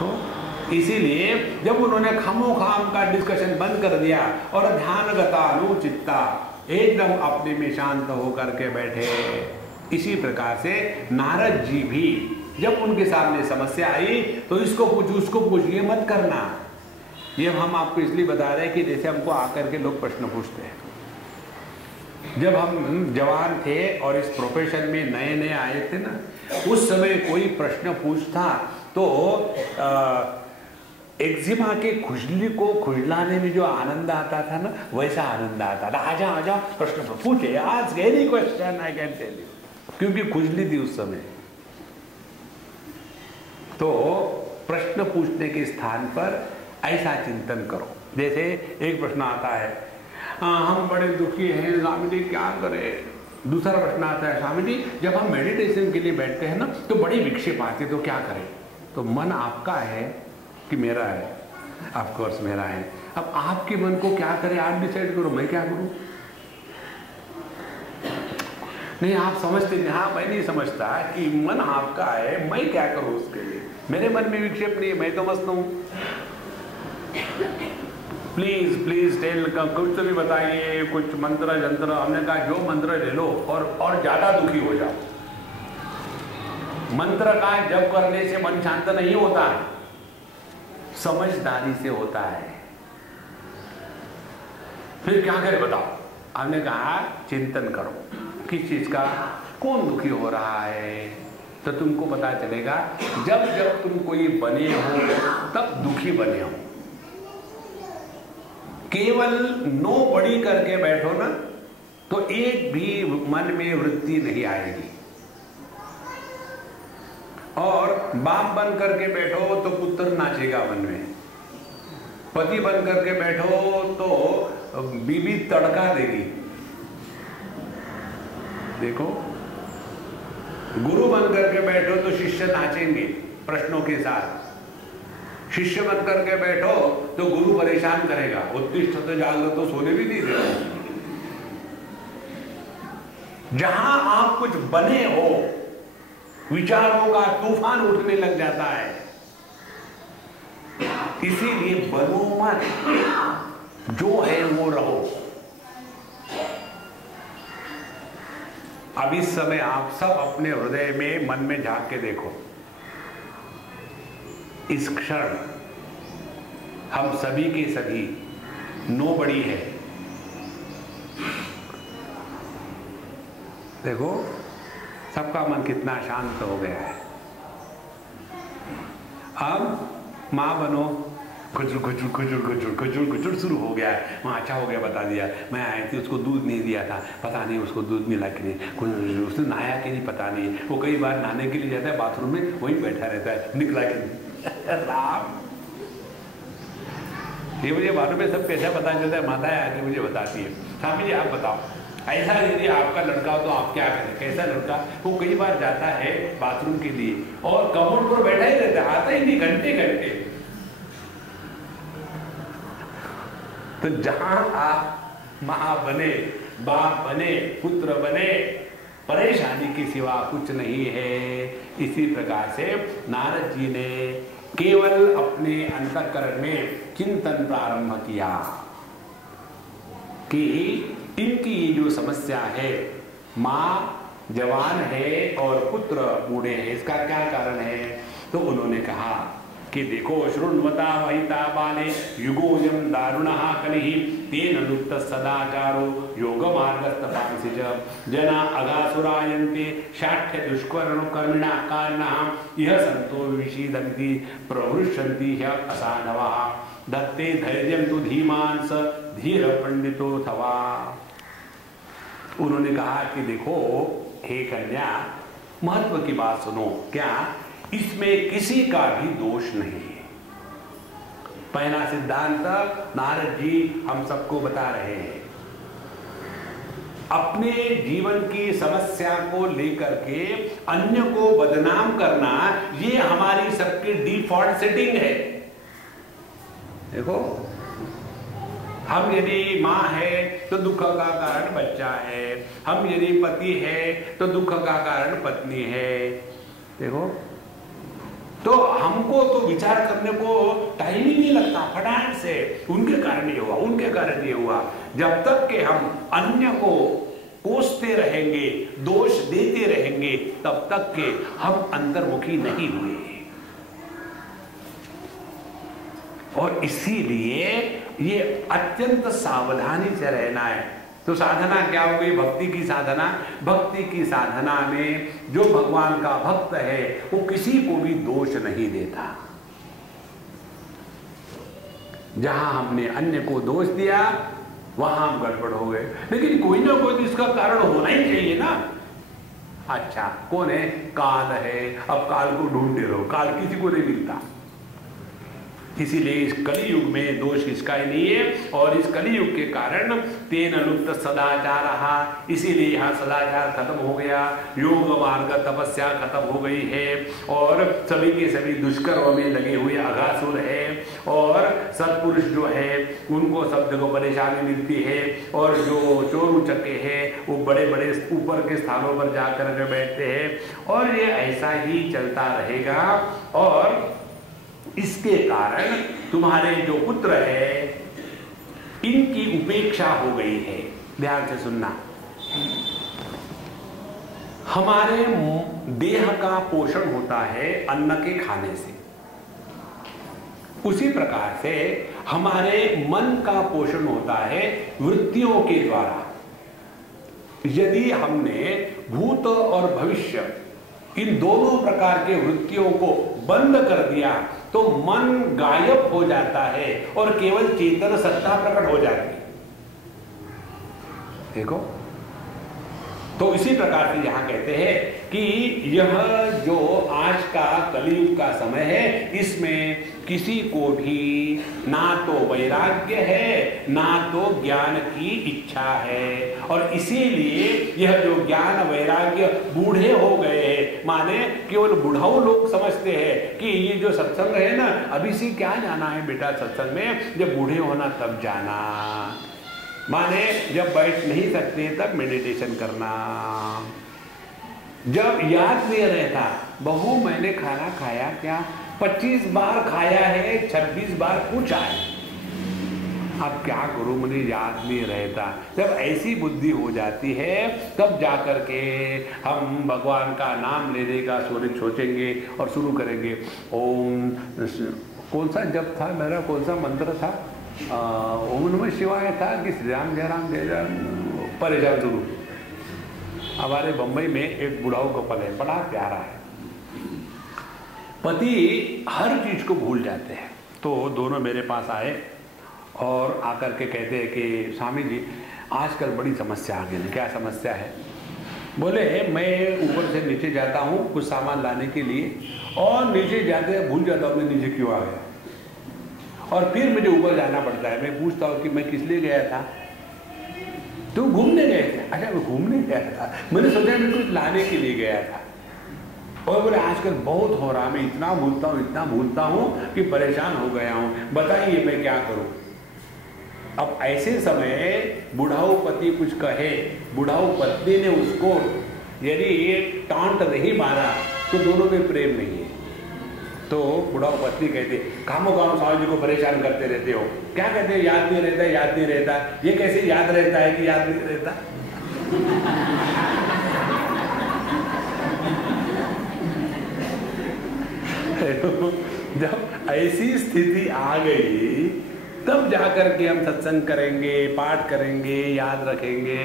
देखो, इसीलिए जब उन्होंने खामोखाम का डिस्कशन बंद कर दिया और ध्यानगतानुचित्ता एकदम अपने में शांत होकर के बैठे, इसी प्रकार से नारद जी भी जब उनके सामने समस्या आई तो इसको पूछ उसको पूछ, ये मत करना। ये हम आपको इसलिए बता रहे हैं कि जैसे हमको आकर के लोग प्रश्न पूछते हैं, जब हम जवान थे और इस प्रोफेशन में नए नए आए थे ना, उस समय कोई प्रश्न पूछता तो एक्जिमा के खुजली को खुजलाने में जो आनंद आता था ना, वैसा आनंद आता था। आजा आजा प्रश्न पूछे, आज any question I can tell you, क्योंकि खुजली थी उस समय। तो प्रश्न पूछने के स्थान पर ऐसा चिंतन करो। जैसे एक प्रश्न आता है, हम बड़े दुखी हैं स्वामी जी, क्या करें। दूसरा प्रश्न आता है, स्वामी जी जब हम मेडिटेशन के लिए बैठते हैं ना तो बड़ी विक्षेप आती है, तो क्या करें। तो मन आपका है कि मेरा है? ऑफ कोर्स मेरा है। अब आपके मन को क्या करें, आप डिसाइड करो, मैं क्या करूं। नहीं, आप समझते नहीं। हाँ, मैं नहीं समझता कि मन आपका है, मैं क्या करूं उसके लिए। मेरे मन में विक्षेप नहीं है, मैं तो मस्त हूं। प्लीज प्लीज टेल, कुछ तो भी बताइए, कुछ मंत्र जंत्र। हमने कहा जो मंत्र ले लो और ज्यादा दुखी हो जाओ। मंत्र का जप करने से मन शांत नहीं होता है, समझदारी से होता है। फिर क्या करें बताओ। हमने कहा चिंतन करो, किस चीज का, कौन दुखी हो रहा है। तो तुमको पता चलेगा, जब जब तुम कोई बने हो तब दुखी बने हो। केवल नो बड़ी करके बैठो ना तो एक भी मन में वृत्ति नहीं आएगी। और बाप बन करके बैठो तो पुत्र नाचेगा मन में, पति बन करके बैठो तो बीबी तड़का देगी। देखो, गुरु बन करके बैठो तो शिष्य नाचेंगे प्रश्नों के साथ। शिष्य बन करके बैठो तो गुरु परेशान करेगा, उत्तिष्ठत जागृत तो सोने भी नहीं देगा। जहां आप कुछ बने हो, विचारों का तूफान उठने लग जाता है। इसीलिए बनो मत, जो है वो रहो। अब इस समय आप सब अपने हृदय में, मन में झांक के देखो। इस क्षण हम सभी के सभी नो बड़ी है। देखो, सबका मन कितना शांत हो गया है। अब मां बनो, खुचुर खुचुर खुचुर खुचुर खुचुर खुचुर शुरू हो गया है। वहाँ अच्छा हो गया, बता दिया। मैं आई थी, उसको दूध नहीं दिया था, पता नहीं उसको दूध मिला कि नहीं, उसने नहाया कि नहीं पता नहीं। वो कई बार नहाने के लिए जाता है बाथरूम में, वहीं बैठा रहता है, निकला कि नहीं। राम, ये मुझे मालूम है, सब कैसा पता चलता है, माता है आके मुझे बताती है। स्वामी जी आप बताओ, ऐसा यदि आपका लड़का हो तो आप क्या करें। कैसा लड़का, वो कई बार जाता है बाथरूम के लिए और कमोड पर बैठा ही रहता है, आता ही नहीं घंटे घंटे। तो जहां आप मां बने, बाप बने, पुत्र बने, परेशानी के सिवा कुछ नहीं है। इसी प्रकार से नारद जी ने केवल अपने अंतःकरण में चिंतन प्रारंभ किया कि इनकी ये जो समस्या है, मां जवान है और पुत्र बूढ़े हैं, इसका क्या कारण है। तो उन्होंने कहा कि देखो, शृण्वता वहिता बाले युगोयम दारुणः कलिः तेन लुप्त सदाचारो योग मार्गस्तपांसि च जना अगासुरायन्ते शाठ्य दुष्कर्म कर्मिणा कारणः यह संतो विषीदन्ति प्रवृष्यन्ति ह्य असानवः दत्ते धैर्यं तु धीमान स धीर पंडितोऽथवा। उन्होंने कहा कि देखो हे कन्या, महत्व की बात सुनो। क्या, इसमें किसी का भी दोष नहीं है। पहला सिद्धांत नारद जी हम सबको बता रहे हैं। अपने जीवन की समस्या को लेकर के अन्य को बदनाम करना, ये हमारी सबकी डिफॉल्ट सेटिंग है। देखो, हम यदि माँ है तो दुख का कारण बच्चा है, हम यदि पति है तो दुख का कारण पत्नी है। देखो, तो हमको तो विचार करने को टाइम ही नहीं लगता, फटाक से उनके कारण ये हुआ, उनके कारण ये हुआ। जब तक कि हम अन्य को कोसते रहेंगे, दोष देते रहेंगे, तब तक के हम अंतर्मुखी नहीं हुए। और इसीलिए ये अत्यंत सावधानी से रहना है। तो साधना क्या हो गई? भक्ति की साधना। भक्ति की साधना में जो भगवान का भक्त है वो किसी को भी दोष नहीं देता। जहां हमने अन्य को दोष दिया वहां हम गड़बड़ हो गए। लेकिन कोई ना कोई तो इसका कारण होना ही चाहिए ना। अच्छा, कौन है? काल है। अब काल को ढूंढते रहो, काल किसी को नहीं मिलता। इसीलिए इस कलियुग में दोष इसका ही नहीं है। और इस कलियुग के कारण तेन लुप्त सदाचार रहा, इसीलिए यहाँ सदाचार खत्म हो गया, योग मार्ग तपस्या खत्म हो गई है, और सभी के सभी दुष्कर्म में लगे हुए अघासुर है, और सत्पुरुष जो है उनको सब जगह परेशानी मिलती है, और जो चोर उचक्के हैं वो बड़े बड़े ऊपर के स्थानों पर जाकर के बैठते हैं, और ये ऐसा ही चलता रहेगा। और इसके कारण तुम्हारे जो पुत्र है इनकी उपेक्षा हो गई है। ध्यान से सुनना, हमारे देह का पोषण होता है अन्न के खाने से, उसी प्रकार से हमारे मन का पोषण होता है वृत्तियों के द्वारा। यदि हमने भूत और भविष्य इन दोनों प्रकार के वृत्तियों को बंद कर दिया तो मन गायब हो जाता है और केवल चेतन सत्ता प्रकट हो जाती है। देखो, तो इसी प्रकार से यहां कहते हैं कि यह जो आज का कलियुग का समय है, इसमें किसी को भी ना तो वैराग्य है ना तो ज्ञान की इच्छा है। और इसीलिए यह जो ज्ञान वैराग्य बूढ़े हो गए हैं, माने केवल बुढ़ाऊ लोग समझते हैं कि ये जो सत्संग है ना, अभी से क्या जाना है बेटा सत्संग में, जब बूढ़े होना तब जाना। माने जब बैठ नहीं सकते तब मेडिटेशन करना। जब याद नहीं रहता, बहू मैंने खाना खाया क्या, 25 बार खाया है, 26 बार पूछा है, अब क्या करूं मुझे याद नहीं रहता। जब ऐसी बुद्धि हो जाती है तब जाकर के हम भगवान का नाम लेने का सोचेंगे और शुरू करेंगे। ओम, कौन सा जप था मेरा, कौन सा मंत्र था, ओम नमः शिवाय था कि श्री राम जय राम जय राम, परेशान शुरू। हमारे बंबई में एक बुढ़ाऊ कपल है, बड़ा प्यारा है, पति हर चीज को भूल जाते हैं। तो दोनों मेरे पास आए और आकर के कहते हैं कि स्वामी जी आजकल बड़ी समस्या आ गई। क्या समस्या है? बोले मैं ऊपर से नीचे जाता हूँ कुछ सामान लाने के लिए, और नीचे जाते भूल जाता हूँ मैं नीचे क्यों आ गया, और फिर मुझे ऊपर जाना पड़ता है। मैं पूछता हूँ कि मैं किस लिए गया था? तुम घूमने गए थे? अच्छा मैं घूमने गया था, मैंने सोचा मैं कुछ लाने के लिए गया था। और बोले आजकल बहुत हो रहा, मैं इतना भूलता हूँ कि परेशान हो गया हूँ, बताइए मैं क्या करूँ। अब ऐसे समय बुढ़ाऊ पति कुछ कहे, बुढ़ाऊ पत्नी ने उसको यदि ये टांट नहीं मारा तो दोनों में प्रेम नहीं है। तो बुढ़ाऊ पत्नी कहते कामों स्वामी जी को परेशान करते रहते हो। क्या कहते हैं? याद नहीं रहता, याद नहीं रहता। ये कैसे याद रहता है कि याद नहीं रहता? जब ऐसी स्थिति आ गई तब जाकर के हम सत्संग करेंगे, पाठ करेंगे, याद रखेंगे।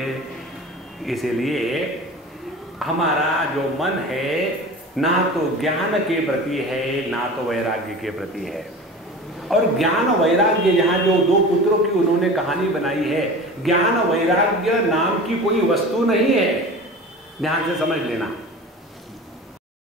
इसीलिए हमारा जो मन है ना तो ज्ञान के प्रति है ना तो वैराग्य के प्रति है। और ज्ञान वैराग्य, यहाँ जो दो पुत्रों की उन्होंने कहानी बनाई है, ज्ञान वैराग्य नाम की कोई वस्तु नहीं है। ध्यान से समझ लेना।